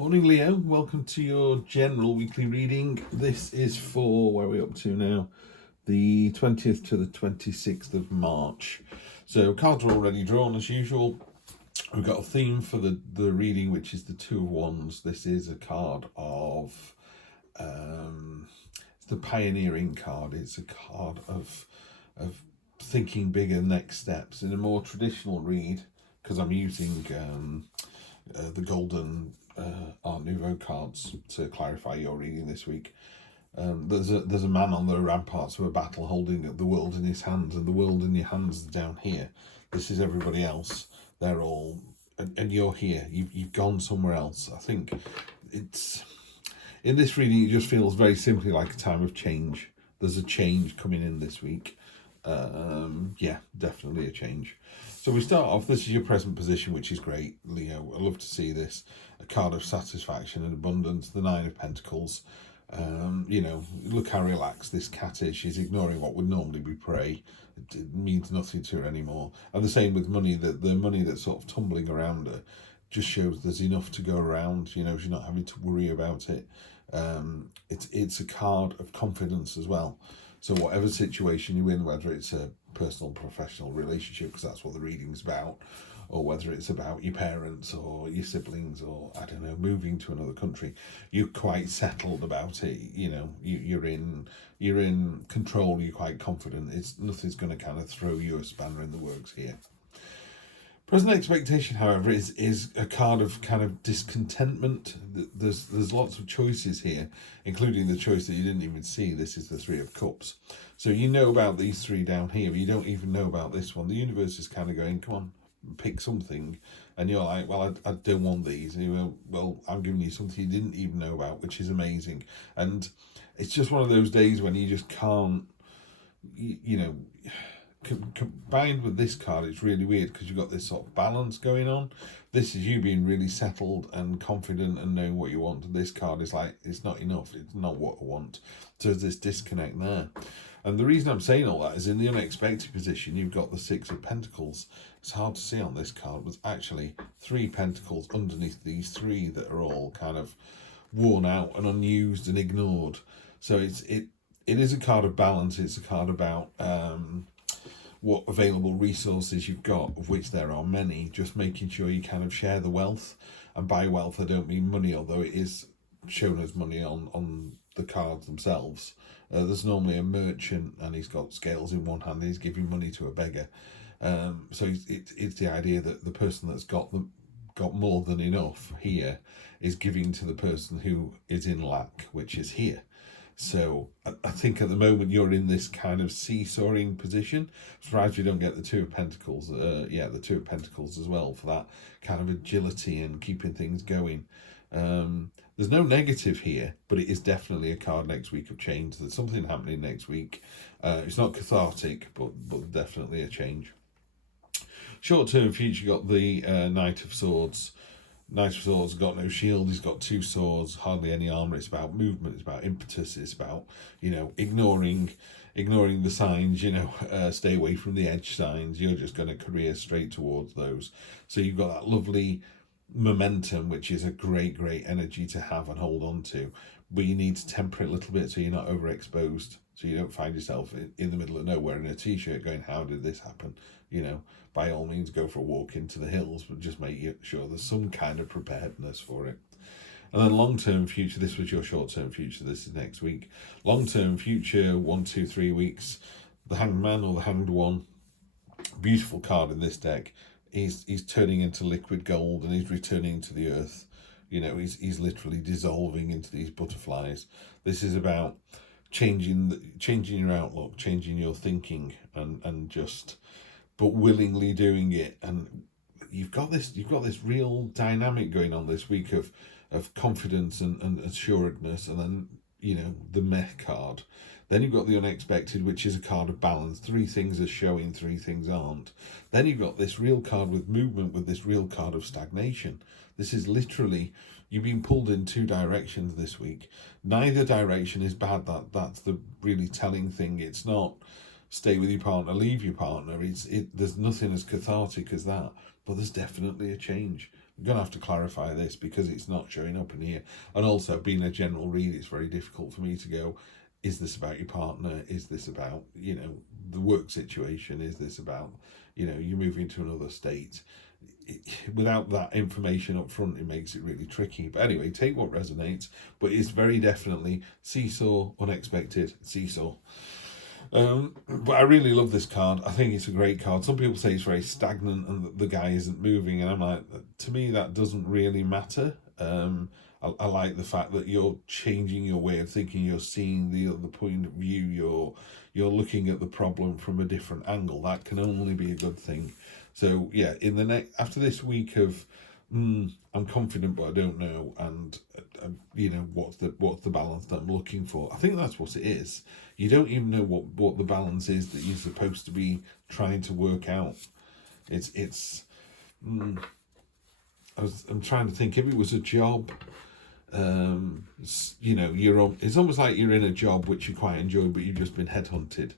Morning, Leo. Welcome to your general weekly reading. This is for, where are we up to now? The 20th to the 26th of March. So cards are already drawn as usual. We've got a theme for the reading, which is the Two of Wands. This is a card of, it's the pioneering card. It's a card of thinking bigger next steps. In a more traditional read, because I'm using the golden Art Nouveau cards to clarify your reading this week. There's a man on the ramparts of a battle holding the world in his hands, and the world in your hands is down here. This is everybody else. They're all, and you're here. You've gone somewhere else. I think it's in this reading. It just feels very simply like a time of change. There's a change coming in this week. Yeah, definitely a change. So we start off, this is your present position, which is great, Leo. I love to see this. A card of satisfaction and abundance, the Nine of Pentacles. Look how relaxed this cat is. She's ignoring what would normally be prey. It means nothing to her anymore. And the same with money, that the money that's sort of tumbling around her just shows there's enough to go around. She's not having to worry about it. It's a card of confidence as well. So whatever situation you're in, whether it's a personal, professional relationship, because that's what the reading's about, or whether it's about your parents or your siblings, or I don't know, moving to another country, you're quite settled about it. You're in control. You're quite confident. Nothing's going to kind of throw you a spanner in the works here. Present expectation, however, is a card of kind of discontentment. There's lots of choices here, including the choice that you didn't even see. This is the Three of Cups. So you know about these three down here, but you don't even know about this one. The universe is kind of going, come on, pick something. And you're like, well, I don't want these. And you go, well, I'm giving you something you didn't even know about, which is amazing. And it's just one of those days when you just can't, combined with this card, it's really weird because you've got this sort of balance going on. This is you being really settled and confident and knowing what you want. And this card is like, it's not enough. It's not what I want. So there's this disconnect there. And the reason I'm saying all that is in the unexpected position, you've got the Six of Pentacles. It's hard to see on this card, but actually 3 pentacles underneath these 3 that are all kind of worn out and unused and ignored. So it is a card of balance. It's a card about what available resources you've got, of which there are many, just making sure you kind of share the wealth. And by wealth I don't mean money, although it is shown as money on the cards themselves. There's normally a merchant and he's got scales in one hand and he's giving money to a beggar. So it's the idea that the person that's got more than enough here is giving to the person who is in lack, which is here. So I think at the moment you're in this kind of seesawing position. Surprised you don't get the Two of Pentacles. The Two of Pentacles as well, for that kind of agility and keeping things going. There's no negative here, but it is definitely a card next week of change. There's something happening next week. It's not cathartic, but definitely a change. Short-term future, you got the Knight of Swords. Knight of Swords got no shield, he's got 2 swords, hardly any armour. It's about movement, it's about impetus, it's about, ignoring the signs, stay away from the edge signs. You're just going to career straight towards those. So you've got that lovely momentum, which is a great energy to have and hold on to. But you need to temper it a little bit so you're not overexposed, so you don't find yourself in the middle of nowhere in a t-shirt going, how did this happen? By all means go for a walk into the hills, but just make sure there's some kind of preparedness for it. And then long-term future, this was your short-term future, this is next week. Long-term future, 1, 2, 3 weeks, the Hanged Man or the Hanged One, beautiful card in this deck. He's turning into liquid gold and he's returning to the earth. He's literally dissolving into these butterflies. This is about changing your outlook, changing your thinking, and just, but willingly doing it. And you've got this real dynamic going on this week of confidence and assuredness, and then the meh card. Then you've got the unexpected, which is a card of balance. 3 things are showing, 3 things aren't. Then you've got this real card with movement, with this real card of stagnation. This is literally, you've been pulled in 2 directions this week. Neither direction is bad. That's the really telling thing. It's not stay with your partner, leave your partner. There's nothing as cathartic as that, but there's definitely a change. You're going to have to clarify this because it's not showing up in here. And also, being a general read, it's very difficult for me to go, is this about your partner? Is this about, you know, the work situation? Is this about, you know, you're moving to another state? Without that information up front, it makes it really tricky. But anyway, take what resonates. But it's very definitely seesaw, unexpected, seesaw. But I really love this card. I think it's a great card. Some people say it's very stagnant and the guy isn't moving, and I'm like, to me that doesn't really matter. I like the fact that you're changing your way of thinking. You're seeing the other point of view. You're looking at the problem from a different angle. That can only be a good thing. So yeah, in the next, after this week of I'm confident but I don't know, and you know, what's the balance that I'm looking for, I think that's what it is. You don't even know what the balance is that you're supposed to be trying to work out. I'm trying to think, if it was a job, you know, it's almost like you're in a job which you quite enjoy but you've just been headhunted,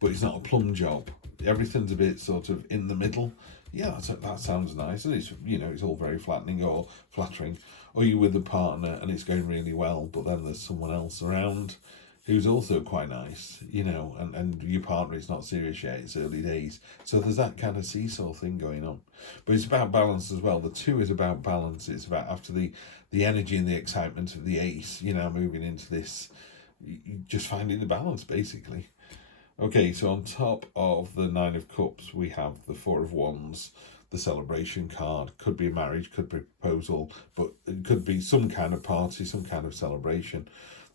but it's not a plum job. Everything's a bit sort of in the middle. Yeah, that sounds nice, and it's, you know, it's all very flattering. Or you're with a partner and it's going really well, but then there's someone else around who's also quite nice, you know, and your partner is not serious yet, it's early days. So there's that kind of seesaw thing going on. But it's about balance as well. The 2 is about balance. It's about, after the energy and the excitement of the ace, you know, moving into this, just finding the balance, basically. Okay, so on top of the 9 of Cups, we have the 4 of Wands, the celebration card. Could be a marriage, could be a proposal, but it could be some kind of party, some kind of celebration.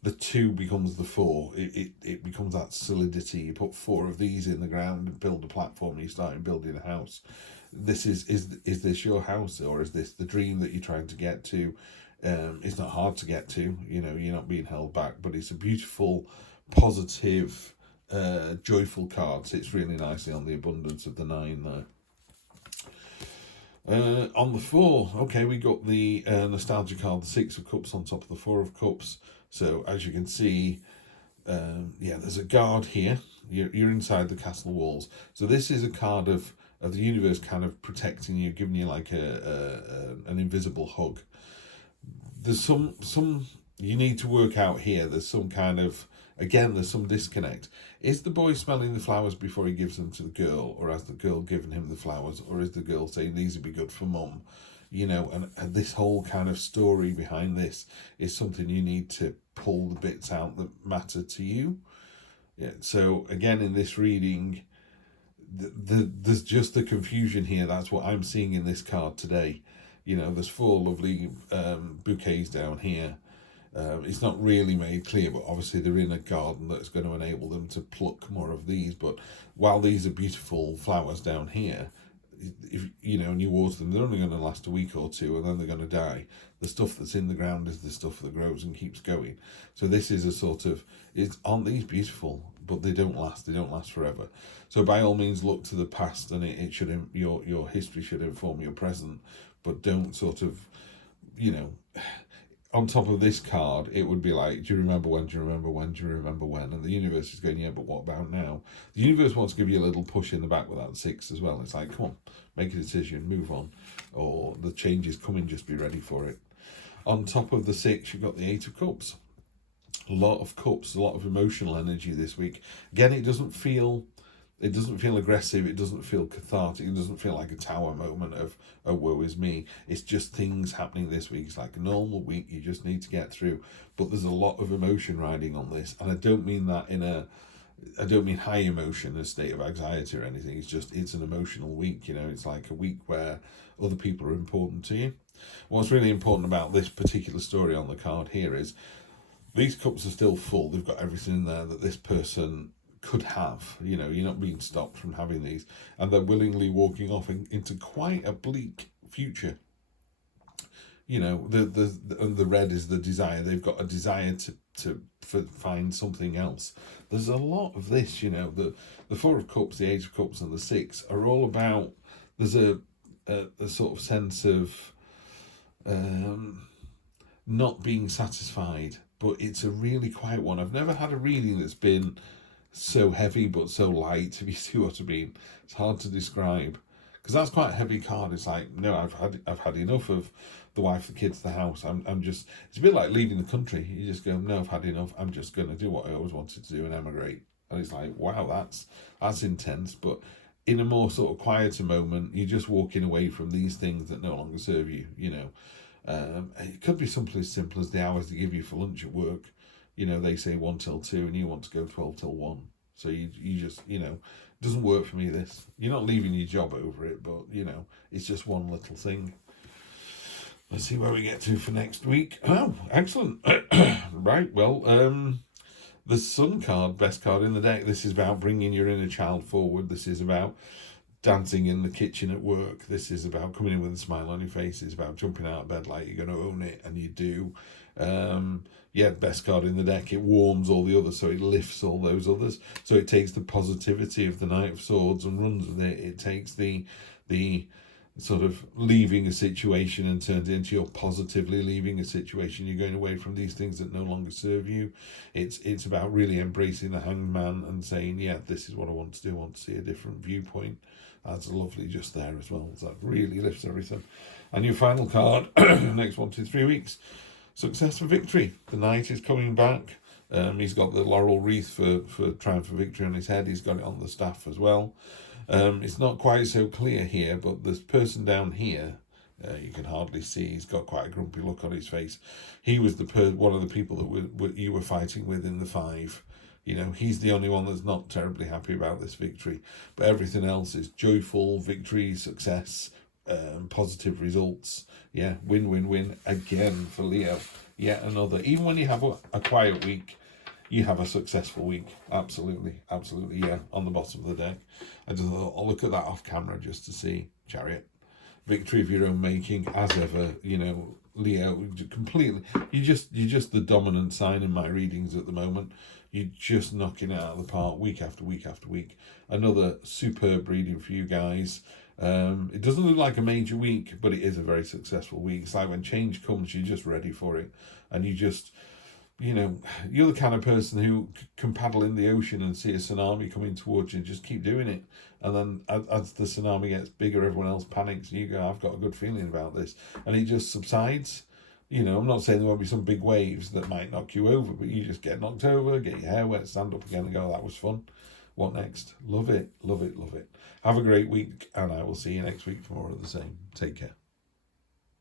The 2 becomes the 4. It becomes that solidity. You put 4 of these in the ground and build a platform, and you start building a house. This is this your house, or is this the dream that you're trying to get to? It's not hard to get to, you know, you're not being held back, but it's a beautiful, positive, joyful card. Sits really nicely on the abundance of the 9 there. On the 4, okay, we got the nostalgia card, the 6 of Cups on top of the 4 of Cups. So as you can see, yeah, there's a guard here. You're inside the castle walls. So this is a card of the universe kind of protecting you, giving you like an invisible hug. There's some you need to work out here. There's some kind of, again, there's some disconnect. Is the boy smelling the flowers before he gives them to the girl, or has the girl given him the flowers, or is the girl saying these would be good for mum? You know, and this whole kind of story behind this is something you need to pull the bits out that matter to you. Yeah. So again, in this reading, there's just the confusion here. That's what I'm seeing in this card today. You know, there's 4 lovely bouquets down here. It's not really made clear, but obviously they're in a garden that's going to enable them to pluck more of these. But while these are beautiful flowers down here, if you know, and you water them, they're only going to last a week or 2, and then they're going to die. The stuff that's in the ground is the stuff that grows and keeps going. So this is a sort of, aren't these beautiful? But they don't last. They don't last forever. So by all means, look to the past, and it should, your history should inform your present. But don't sort of, you know, on top of this card, it would be like, do you remember when, do you remember when, do you remember when? And the universe is going, yeah, but what about now? The universe wants to give you a little push in the back with that 6 as well. It's like, come on, make a decision, move on. Or the change is coming, just be ready for it. On top of the 6, you've got the 8 of Cups. A lot of cups, a lot of emotional energy this week. Again, it doesn't feel aggressive, it doesn't feel cathartic, it doesn't feel like a tower moment of, oh, woe is me. It's just things happening this week. It's like a normal week you just need to get through. But there's a lot of emotion riding on this, and I don't mean that I don't mean high emotion, a state of anxiety or anything. It's an emotional week, you know. It's like a week where other people are important to you. What's really important about this particular story on the card here is these cups are still full. They've got everything in there that this person could have. You know, you're not being stopped from having these, and they're willingly walking off into quite a bleak future. You know, the red is the desire. They've got a desire to find something else. There's a lot of this, you know. The 4 of Cups, the 8 of Cups, and the 6 are all about. There's a sort of sense of not being satisfied, but it's a really quiet one. I've never had a reading that's been so heavy but so light, if you see what I mean. It's hard to describe, because that's quite a heavy card. It's like, no, I've had enough of the wife, the kids, the house. I'm just, it's a bit like leaving the country. You just go, no, I've had enough. I'm just going to do what I always wanted to do and emigrate. And it's like, wow, that's intense. But in a more sort of quieter moment, you're just walking away from these things that no longer serve you, you know. It could be something as simple as the hours they give you for lunch at work. You know, they say 1 till 2 and you want to go 12 till 1. So you just, you know, it doesn't work for me, this. You're not leaving your job over it, but, you know, it's just one little thing. Let's see where we get to for next week. Oh, excellent. Right, well, the Sun card, best card in the deck. This is about bringing your inner child forward. This is about dancing in the kitchen at work. This is about coming in with a smile on your face. It's about jumping out of bed like you're going to own it, and you do. Yeah, best card in the deck. It warms all the others, so it lifts all those others. So it takes the positivity of the Knight of Swords and runs with it. It takes the sort of leaving a situation and turns it into you're positively leaving a situation. You're going away from these things that no longer serve you. It's about really embracing the Hanged Man and saying, yeah, this is what I want to do. I want to see a different viewpoint. That's lovely just there as well. So that really lifts everything. And your final card, next 1 to 3 weeks, success for victory. The Knight is coming back. He's got the laurel wreath for triumph for victory on his head. He's got it on the staff as well. It's not quite so clear here, but this person down here, you can hardly see. He's got quite a grumpy look on his face. He was one of the people that you were fighting with in the 5. You know, he's the only one that's not terribly happy about this victory. But everything else is joyful, victory, success, positive results. Yeah, win, win, win again for Leo. Yet another. Even when you have a quiet week, you have a successful week. Absolutely, absolutely, yeah, on the bottom of the deck. I just thought, I'll look at that off camera just to see. Chariot. Victory of your own making, as ever, you know, Leo, completely. You're just the dominant sign in my readings at the moment. You're just knocking it out of the park week after week after week. Another superb reading for you guys. It doesn't look like a major week, but it is a very successful week. It's like when change comes, you're just ready for it. And you just, you know, you're the kind of person who can paddle in the ocean and see a tsunami coming towards you and just keep doing it. And then as the tsunami gets bigger, everyone else panics and you go, I've got a good feeling about this. And it just subsides. You know, I'm not saying there won't be some big waves that might knock you over, but you just get knocked over, get your hair wet, stand up again and go, that was fun. What next? Love it, love it, love it. Have a great week, and I will see you next week for more of the same. Take care.